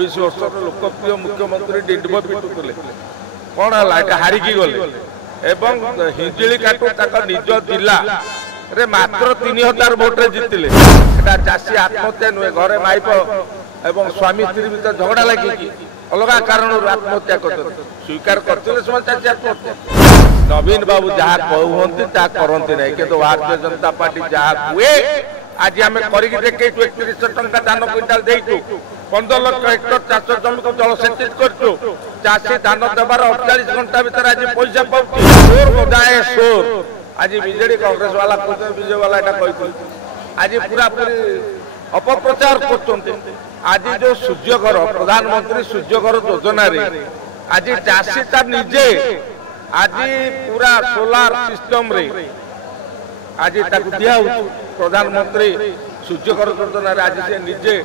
20 वर्षर लोकप्रिय मुख्यमंत्री डिंडब पिटुले कौन है हारिकी गले एवं हिंजिली काटू निज जिला रे मात्र 3000 भोटे जीतिले चाषी आत्महत्या नुहे घरे माइप एवं स्वामी स्त्री भर झगड़ा लगे अलग कारण आत्महत्या कर स्वीकार करते चाषी आत्महत्या नवीन बाबू जहाँ कहते करते ना कि भारतीय जनता पार्टी जहाँ हुए आज आम कर 3100 टंका धान क्विंटाल देचु 15 लाख हेक्टर चाष जमी को जलसेचित करूँ चाषी धान देवार 48 घंटा भर आज पैसा पाँच बजाए सोर आज बीजेडी कांग्रेस वाला विजय वाला कहते आज पूरा पूरी अपप्रचार कर आज जो सूर्यघर प्रधानमंत्री सूर्यघर योजना आज चाषी तार निजे आज पूरा सोलार सिस्टम रे आज दिया प्रधानमंत्री सूर्यघर योजना आज से निजे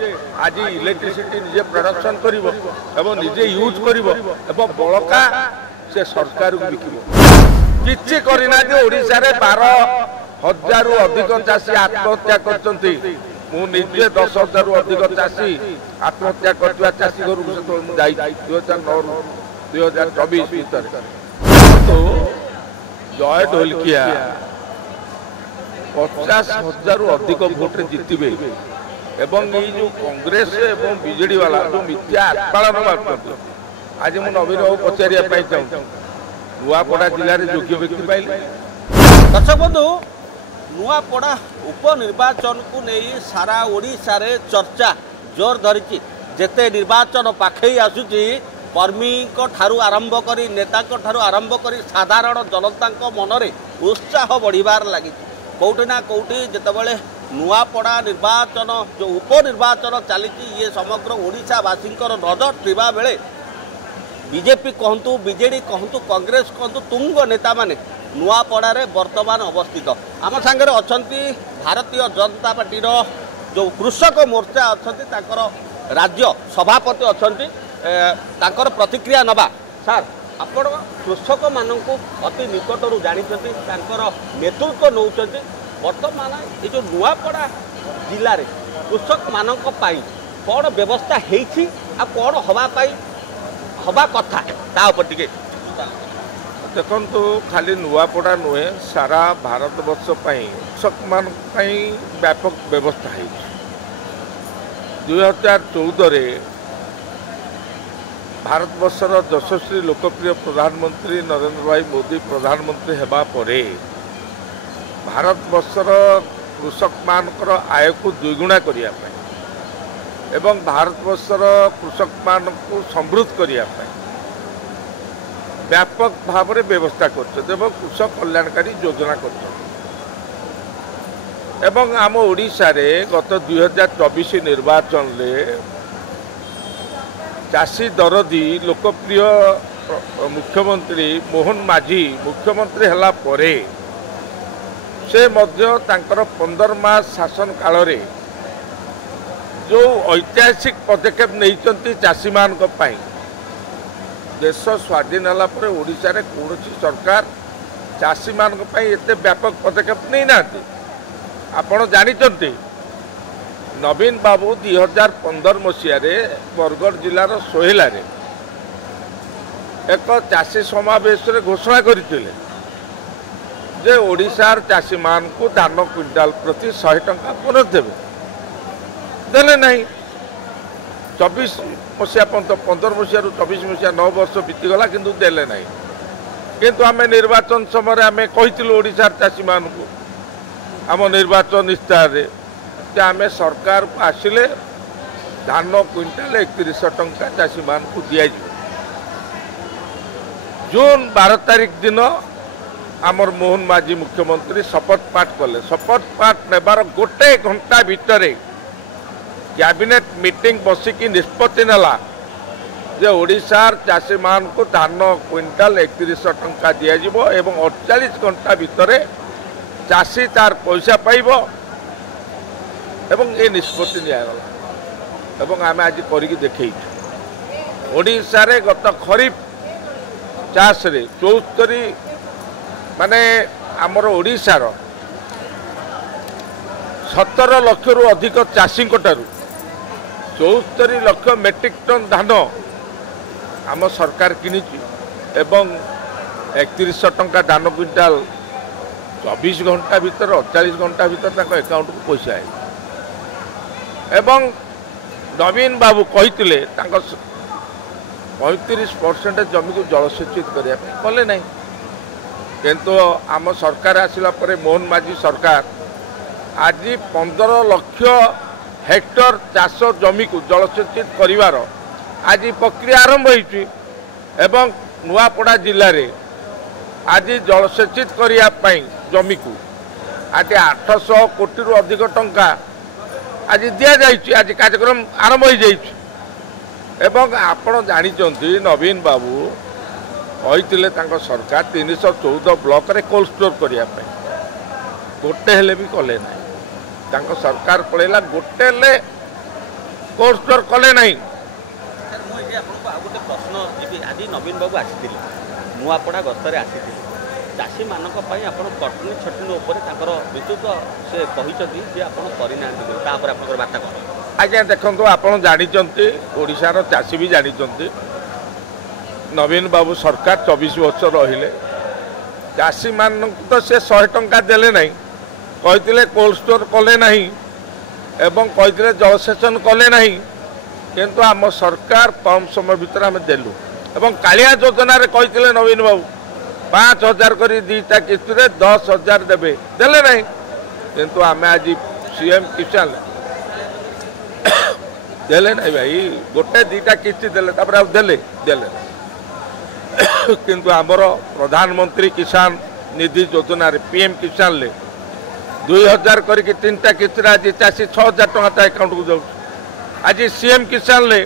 आज इलेक्ट्रिसिटी निजे प्रोडक्शन करिवो एवं निजे यूज करिवो एवं बळका से सरकार को बिकिबो किछि करिना जे ओडिसा रे 12,000 रु अधिक चाषी आत्महत्या करचंती मु निजे 10,000 रु अधिक चाषी आत्महत्या करथुआ चाषी घर से मु जाई 2009 2024 भीतर तो जय ढोलकिया 50,000 रु अधिक भोट जीतबे एवं ये जो कांग्रेस एवं बीजेडी वाला जो मिथ्या आत्पालन मारते आज मु नवीन बाबू पचारिया चाहूँ नुआपड़ा जिले में योग्य व्यक्ति पाइले दर्शक बंधु नुआपड़ा उपनिर्वाचन को नहीं सारा ओडिशा रे चर्चा जोर धरी जेते निर्वाचन पाखे आसुची कर्मी ठारू आरंभ करी नेता ठारू आरंभ करी साधारण जनता मनरे उत्साह बढ़िबार लगी कौटी ना कौटी जितेबाला नुआपड़ा निर्वाचन जो उपनिर्वाचन चली ये समग्र ओडिशावासी नजर थिबा बेले बीजेपी कहतु बीजेडी कहतु कांग्रेस कहतु तुंग नेता माने नुआपड़ा रे वर्तमान अवस्थित आम सांगे अछंती भारतीय जनता पार्टी जो कृषक मोर्चा अछंती ताकर राज्य सभापति अछंती ताकर प्रतिक्रिया नबा सार आपण कृषक मानक अति निकटरू जानिछंती ताकर नेतृत्व नौछंती वर्तमान ये जो नुआपड़ा जिले में कृषक मानक पाई कौन व्यवस्था हेछि आ कौन हवा कथा ता ऊपर टिके देखो खाली नुआपड़ा नुहे सारा भारत वर्ष कृषक मान व्यापक व्यवस्था है 2014 भारत वर्षर यशस्वी लोकप्रिय प्रधानमंत्री नरेंद्र भाई मोदी प्रधानमंत्री हेबा परे भारत वर्षर कृषक मानकर आय को द्विगुणा करिया एवं भारत वर्षर कृषक मान को समृद्ध करने व्यापक भाव में व्यवस्था कर कृषक कल्याणकारी योजना कर आम ओडिशा रे गत 2024 निर्वाचन ले चाषी दरदी लोकप्रिय मुख्यमंत्री मोहन माझी मुख्यमंत्री हला परे से मध्य तांकर 15 मास शासन काल रे जो ऐतिहासिक पदक्षेप नहीं चाषी मान देश स्वाधीन है ओडिशा रे कौन सरकार चाषी मान एते व्यापक पदक्षेप नहीं ना आपण जानिचंती नवीन बाबू 2015 मसीह बरगढ़ जिलार सोहेला रे एक चाषी समावेश घोषणा करते जे ओडिशार चाषी मान को धान क्विंटाल प्रति 100 टंका बोनस देवे देले नहीं 24 मसीहा पर्यंत 15 मसीह 24 मसीहा 9 वर्ष बीतीगला किंतु देले नहीं किंतु आम निर्वाचन समय आम कही ओडिशार चाषी मान को आम निर्वाचन इस्ताहार आम सरकार को आसिले धान क्विंटाल 3100 टंका चाषी मान को दि जून 12 तारिख दिन आमर मोहन माझी मुख्यमंत्री शपथ पाठ कले शपथ पाठ नेबार गोटे घंटा भितर कैबिनेट मीटिंग बसिकी निष्पत्ति नेला जे ओडिशार चाषी मान को धान क्विंटाल 3100 टंका दिज्व एवं 48 घंटा भितर चाषी तार पैसा पाइब एवं ये निष्पत्ति निगला एवं आम आज करिकी देखैछु ओडिशा रे गत खरीफ चाष रे 74 माने आमर ओडिशार 17 लाख रु अधिक चाषी 74 लक्ष मेट्रिक टन धान आम सरकार किनिची एवं 3100 टंका धान क्विंटाल 24 घंटा भीतर 48 घंटा भीतर अकाउंट को पैसा है एवं नवीन बाबू कहते 35% जमी को जलसेचित करने कले ना किंतु आम सरकार आसला परे मोहन माझी सरकार आज 15 लाख हेक्टर चाष जमी को जलसेचित करिवार आज प्रक्रिया आरंभ होइछि एवं नुआपड़ा जिले में आज जलसेचित करने जमी को आज 800 कोटी रु अधिक टंका आज दि जाइए आज कार्यक्रम आरंभ हो जाइए एवं आपण जानी नवीन बाबू कहते सरकार 314 ब्लॉक रे कोल्ड स्टोर करने गोटे हेले भी कले ना सरकार पड़ेगा गोटे हेले कोल्ड स्टोर कले ना गोटे प्रश्न जी आज नवीन बाबू आसी नुआपड़ा गस्तर आसी चाषी मानक कटनी छटनी विस्तृत से कहते करना बार्ता कौन आज्ञा देखो आप जानते ओडिशार चाषी भी जानते नवीन बाबू सरकार 24 वर्ष रहिले चाषी मान तो से 100 टंका देले नहीं कहते कोल्ड स्टोर कले नहीं एवं कहते जलसेचन कले नहीं किंतु आम सरकार कम समय भीतर आम देलु एवं कालिया योजना रे कहते नवीन बाबू 5000 कर दीटा किस्ती 10,000 देवे देले नहीं किंतु आम आज सीएम किसान देले नहीं भाई गोटे दीटा किस्ती देले देले देले किंतु आमर प्रधानमंत्री किसान निधि योजना रे पीएम किसान ले 2000 करके 3टा किस्ती आज चाषी 6000 टंका अकाउंट को जाऊँ आज सीएम किसान ले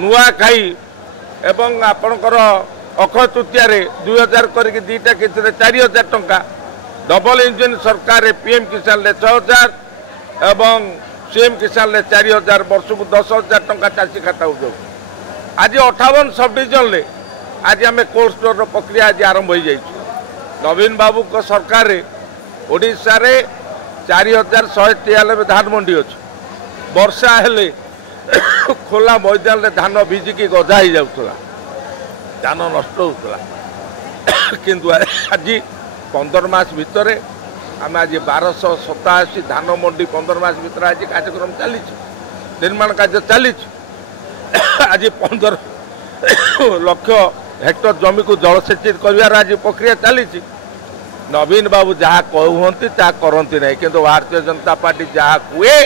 नुआ खाई एवं आपणकर अक्षय तृतीया 2000 करके 2टा किस्ती 4000 टंका डबल इंजिन सरकार पीएम किसान ले 6000 एवं सीएम किसान ले 4000 वर्ष को 10,000 टंका चाषी खाता हो जाऊ आज 58 सब डिविजन ले आज आम कोल्ड स्टोर प्रक्रिया आज आरंभ हो जाए नवीन बाबू को सरकार ओडिशा रे 4193 धान मंडी अच्छी वर्षा हेले खोला मैदान में धान भिजिकी गजा हो जाऊला धान नष्ट होता किंतु आज 15 मास भितर आम आज 1287 धान मंडी 15 मास भीतर आज कार्यक्रम चली निर्माण कार्य चली आज 15 लाख हेक्टर जमी को जलसेचित कर आज प्रक्रिया चली नवीन बाबू जहाँ कहते करती ना कि भारतीय जनता पार्टी जहाँ कहे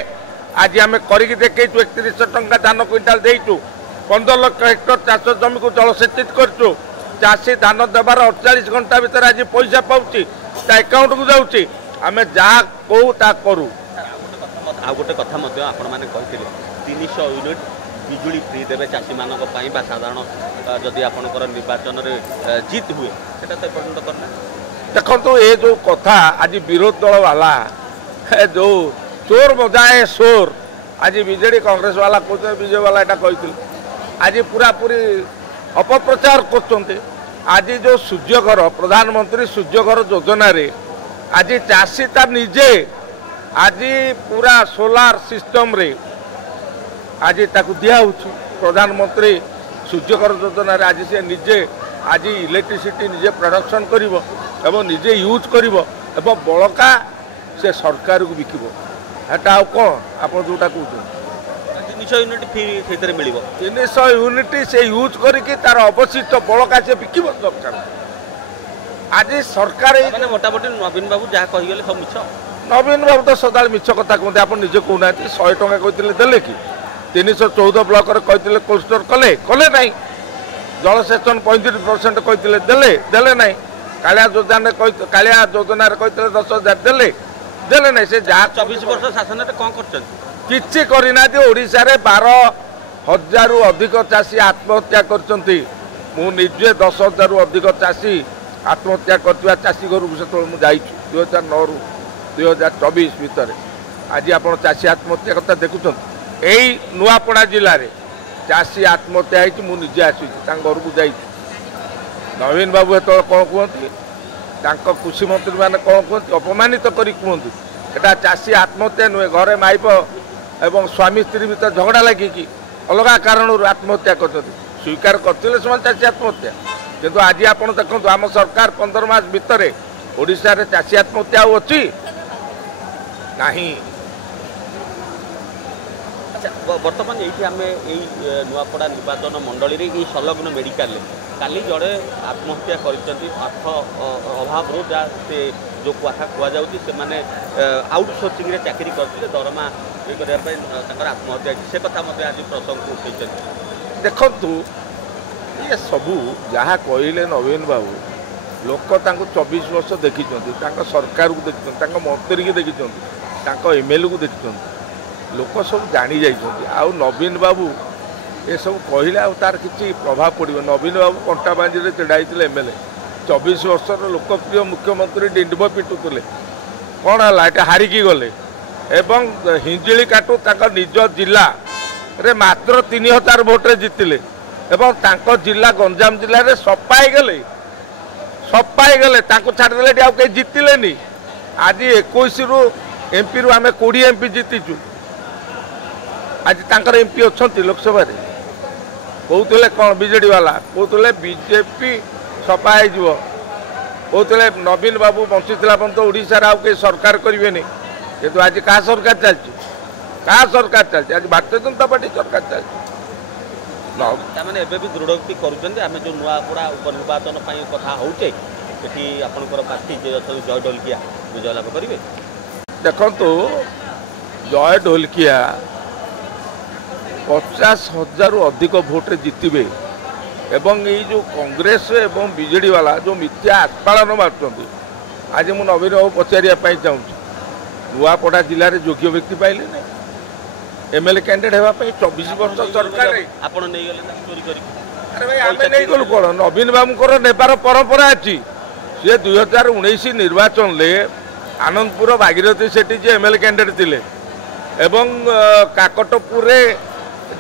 आज आम कर देखु 3100 टंका धान क्विंटाल देचु 15 लाख हेक्टर चाष जमी को जलसेचित करूँ चाषी धान देवार 48 घंटा भीतर आज पैसा पाँच अकाउंट को जाऊँगी आम जहाँ कहू ता करूँ आ गोटे कथा आपण मैंने 300 यूनिट बिजुली फ्री देवे चाषी मानक साधारण जदि आपंकर निर्वाचन रे जीत हुए सेटा तो पर्यंत करना देखो ये जो कथा आज विरोध दल वाला जो चोर बजाए शोर आज बीजेडी कांग्रेस वाला कहते विजय वाला यहाँ कहते आज पूरा पूरी अपप्रचार कर आज जो सूर्यघर प्रधानमंत्री सूर्यघर योजना रे आज चाषी तार निजे आज पूरा सोलार सिस्टम रे आज ताकू दिया प्रधानमंत्री सूर्यघर योजना रे आज से निजे आज इलेक्ट्रिसिटी निजे प्रोडक्शन करिवो एवं निजे यूज करिवो एवं बड़का से सरकार को बिकिबो एटा आ कौन आप जोटा कहते 300 यूनिट फ्री मिल 300 यूनिट से यूज करके तार अवशिष्ट बड़का से बिकिबो सरकार आज सरकार माने मोटामोटी नवीन बाबू जहाँ कहीगले सब मिछ नवीन बाबू तो सदा मिछ कथा कहते आप निजे कहना 100 टंका कहते देले कि 314 ब्लॉक कहते कोल्ड स्टोर कले कले ना जलसेचन 35% कहते देले देले ना कालिया योजना कालिया योजना कहते 10,000 देले देले ना से जहाँ 24 वर्ष शासन कौन कर किसी करना ओडिशा रे 12,000 रु अधिक चाषी आत्महत्या करछंती मु निजे 10,000 रु अधिक चाषी आत्महत्या करथिबा चाषी घर से 2009 रु 2024 भीतर आज आप चाषी आत्महत्या कथा देखुं यही नुआपड़ा जिले में चाषी आत्महत्या हो निजे आसी घर को जा नवीन बाबू ये कौन कहते कृषि मंत्री मैंने कौन कहते अपमानित कर कहते एटा चाषी आत्महत्या नुहे घरे माइप एवं स्वामी स्त्री भीतर झगड़ा लगिकी अलग कारण आत्महत्या कर स्वीकार करते चाषी आत्महत्या किंतु आज आप देखो आम सरकार 15 मास भितर ओडिशा रे चाषी आत्महत्या अच्छी नहीं। अच्छा बर्तमान ये आम यही नुआपड़ा निर्वाचन मंडली रे संलग्न मेडिकल काली जड़े आत्महत्या अर्थ अभाव से जो कथा कहने आउटसोर्सिंग रे चाकरी करते दरमा ये करने आत्महत्या से कथा मत आज प्रसंग उठे देखु ये सबू जहाँ कहले नवीन बाबू लोक 24 वर्ष देखी सरकार को देखी मंत्री की देखी एमएलए को देखी लोक सब जानी जाइए आउ नवीन बाबू ये सब कहले तार किसी प्रभाव पड़ो नवीन बाबू कंटा बांजी में छिड़ाई एमएलए 24 वर्षर लोकप्रिय मुख्यमंत्री डिंडब पिटुले कौन है हारिकी गले एवं हिंजिली काटू निज जिला रे मात्र 3000 भोट्रे जितिले एवं तांको जिला गंजाम जिले में सपाई गले छाड़देले आउ कहीं जितिले आज 21 रु एमपी रु आम 20 एमपी जीतीचु आज तांकर एमपी अच्छा लोकसभा कहते कौन बीजेडी वाला कहते बीजेपी सफा हो कहते नवीन बाबू बंची पर्यंत ओडिशा आउ कहीं सरकार करेंगे किंतु आज क्या सरकार चलती आज भारतीय जनता पार्टी सरकार चलती मैंने भी दृढ़ोक्ति करें जो नुआपड़ा उपनिर्वाचन कथा होचे आपंकर प्रार्थी जे जय ढोलकिया विजय लाभ करेंगे। देखो जय ढोलकिया 50,000 अधिक भोट्रे जितबे एवं ये जो कांग्रेस एवं बीजेडी वाला जो मिथ्या आस्पालन मार्च आज मुझे नवीन बाबू पचारिया चाहूँगी नुआपड़ा जिले में योग्य व्यक्ति पाइले ना एमएलए कैंडिडेट होगापी 24 वर्ष सरकार अरे भाई आम नहीं गलु कौन नवीन बाबू नेबार परंपरा अच्छी सी 2019 निर्वाचन ले आनंदपुर भागीरथी सेठी जे एमएलए कैंडिडेट थिले एवं काकटपुर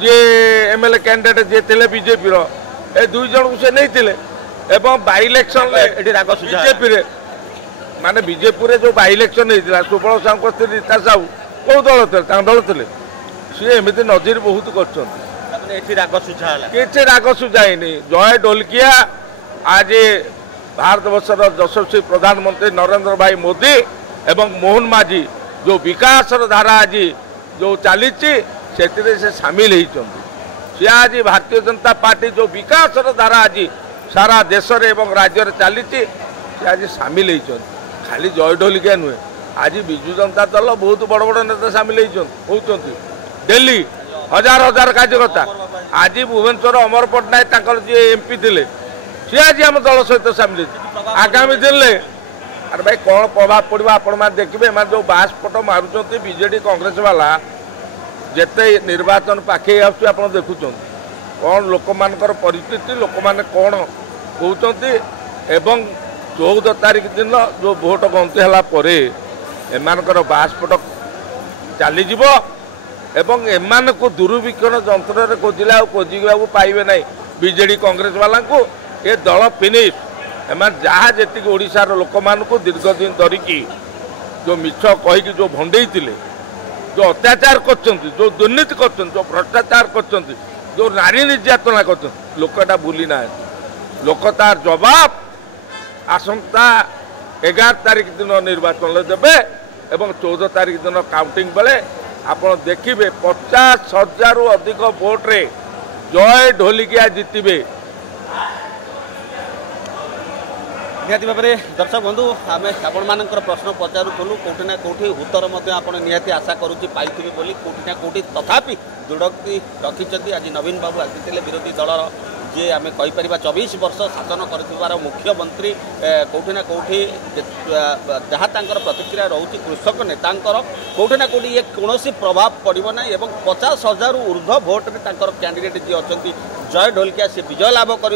जे एमएलए कैंडिडेट जे थिले बीजेपी रो ए दुई जन को से नहीं थिले एवं बाई इलेक्शन बीजेपी रे माने बीजेपी रे जो बाई इलेक्शन होता सुबल साहू स्त्री रीता साहू कौ दल थे दल थे सी एमती नजर बहुत कर राग सुझाईनी जय ढोलकिया आज भारत वर्षर यशस्वी प्रधानमंत्री नरेंद्र भाई मोदी एवं मोहन माझी जो विकास धारा आज जो चली से सामिल होती सी आज भारतीय जनता पार्टी जो विकास धारा आज सारा देश में राज्य चली आज सामिल होती खाली जय ढोलकिया नुहे आज विजु जनता दल बहुत बड़ बड़ नेता सामिल होती डेली हजार हजार कार्यकर्ता आज भुवनेश्वर अमर पट्टनायक जी एमपी थे सी आज आम दल सहित सामिल आगामी दिन में अरे भाई कौन प्रभाव पड़ो आपण देखिए जो बासपट मारुंट बीजेडी कांग्रेस वाला जिते निर्वाचन पाखे आप देखुं कौन लोक मानकर परिस्थिति लोक मैंने कौन कहते एवं 14 तारीख दिन जो भोट गंती है बासपट चलीज एवं एम को दुर्वीक्षण जंत्र खोजिले खोजिका पाइबे ना बीजेडी कांग्रेस वाला को ये दल फिनिश एम जहाँ जी ओडार लोक मान दीर्घ दिन धरिकी जो मिछ कहीकि जो भंडई जो अत्याचार कर जो दुर्नीति कर जो भ्रष्टाचार कर जो नारी निर्यातना कर लोकटा भूली ना लोक तार जवाब आसंता 11 तारीख दिन निर्वाचन देवे एवं 14 तारीख दिन काउंटिंग बेले आप देखिए 50,000 अधिक भोट्रे जय ढोलकिया जितबे। निहाती भाव में दर्शक बंधु आम आपण प्रश्न पचारूलु कौटि ना कौटि उत्तर निहाती आशा करुच्ची पाइबे बोली कौटि ना कौटि तथापि दृढ़ोक्ति रखिंट आज नवीन बाबू आसी विरोधी दलर जी आम कहीपर 24 वर्ष शासन कर मुख्यमंत्री कौटि ना कौटि जहाँ प्रतिक्रिया रोचे कृषक नेता कौटि ना कौटि ये कौन प्रभाव पड़ो ना 50,000 ऊर्ध्व भोट्रे कैंडिडेट जी अच्छा जय ढोलकिया से विजय लाभ कर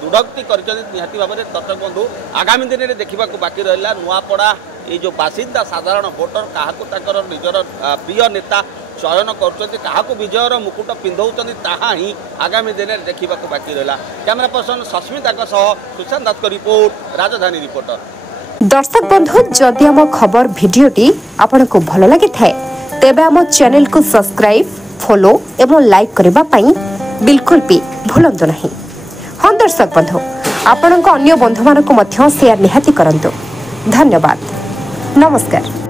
दृढ़ोक्ति निहाती भाव में दर्शक बंधु आगामी दिन में देखा बाकी रहा नुआपड़ा ये जो बासिंदा साधारण भोटर क्या निजर प्रिय नेता चयन कर विजयर मुकुट पिंधौं ताहा ही आगामी दिन में देखा बाकी रहा। कैमरा पर्सन सस्मिता सुशांत दास को रिपोर्ट राजधानी रिपोर्टर। दर्शक बंधु जदि आम खबर भिडियोटी आपको भल लगी थाए तेबे आम चैनल को सब्सक्राइब फॉलो एवं लाइक करने पाई बिल्कुल भी भूलंतु नहीं। हाँ दर्शक बंधु आपण अन्य बंधु मानक शेयर निहाती करंतु। धन्यवाद। नमस्कार।